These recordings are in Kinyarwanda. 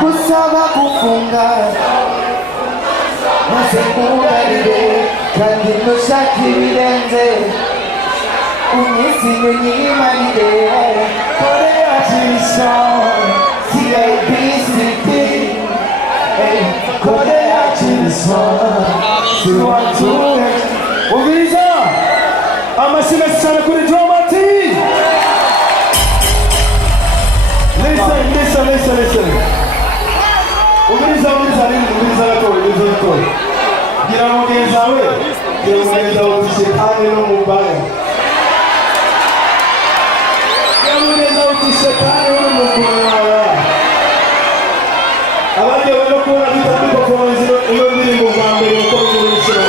kusaba kufunga masekungarire kandi nushaka ibirenze unyisiye nyimarire korea jisho CABCD korea jisho siwatuwe ubiriza amashime sana kuri drama team. Listen. Ubiriza gira mugenzi wawe utishetani no mubaya. Gira mugenzi wawe utishetani no mubaya. Abandi bano kubona bitatu performance iyo ndirimbo bwa mbere uko bimurishira.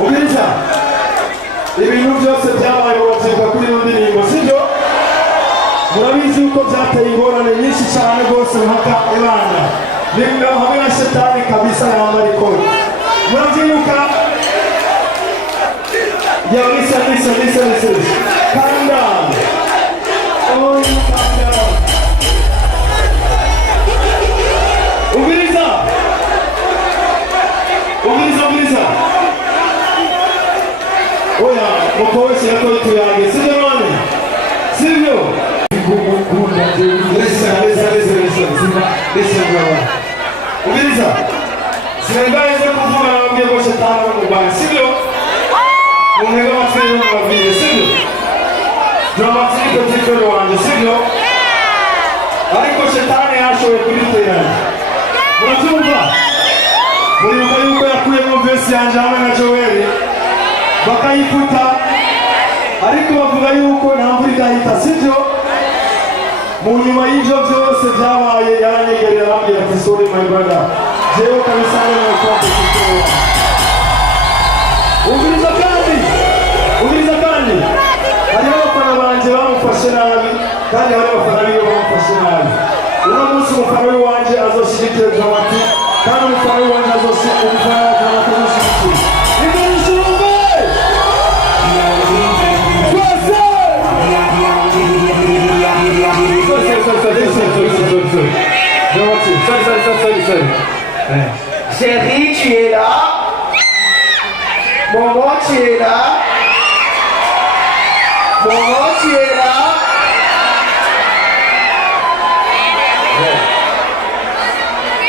Ubiriza ibintu byose byabaye wabyuka kuri iyo ndirimbo sibyo? Murabizi uko byateye ingorane nyinshi cyane rwose mpaka ibanda nimba hamwe na shetani kabisa yambara ikoti. Murabyibuka? Listen. Calm down. Oh, calm down. Ubiriza. Oya, mukoweshe yako tuyage. Sivyo mane? Sivyo? Listen, brother. Ubiriza. Sinengaeze kuvuga na wambia kwa shetani wa mubaya. Sivyo? Munega mafiri wa mabili. Sivyo? Dramatiko tikolo wanje. Sivyo? Ariko shetani ashowe kuliterana. Muratumva? Muribuka yuko yakuyemo vesi yanje hamwe na Joeli bakayifuta ariko bavuga yuko nta mvura igahita. Sivyo? Mu nyuma y'ibyo byose byabaye yaranyegerera arambwira ati sorry my brother, jewe kabisa none ukwako kutoa. Ubiriza kandi hariho abafana banje bamufashe nabi kandi hari abafana biwe bamufashe nabi. Uno munsi umufana w'iwanje azoshigikira Dramati kandi umufana w'iwanje azoshigikira Dramati. Sorry. Chérie, tu es là. Maman, tu es là. Maman, tu es là.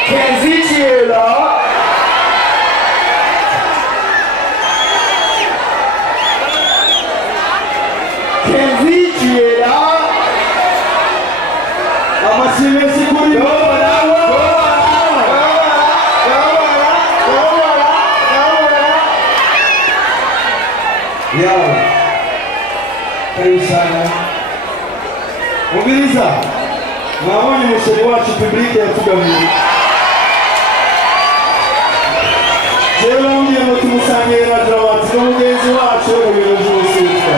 Kenzie, tu es là. Kenzie, tu es là. Ubiriza mwabonye umusore wacu publike yatugamiye. Jewe nambwiye ngo tumusangire na Dramati n'umugenzi wacu mu biro by'ubusitwa.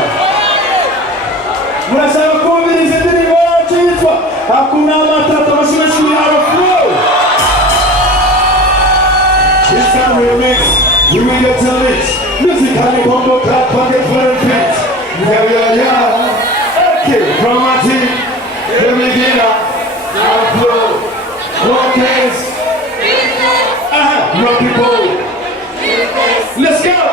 Murashaka kumviriza indirimbo yacu yitwa Hakuna Matata Mashimeshuri Afro. This time remix, we will get to it. Music and combo clap pocket for the beat. Yeah. Okay, Dramati, the beginner, Afro, Rockers, Rocky Boy. Let's go!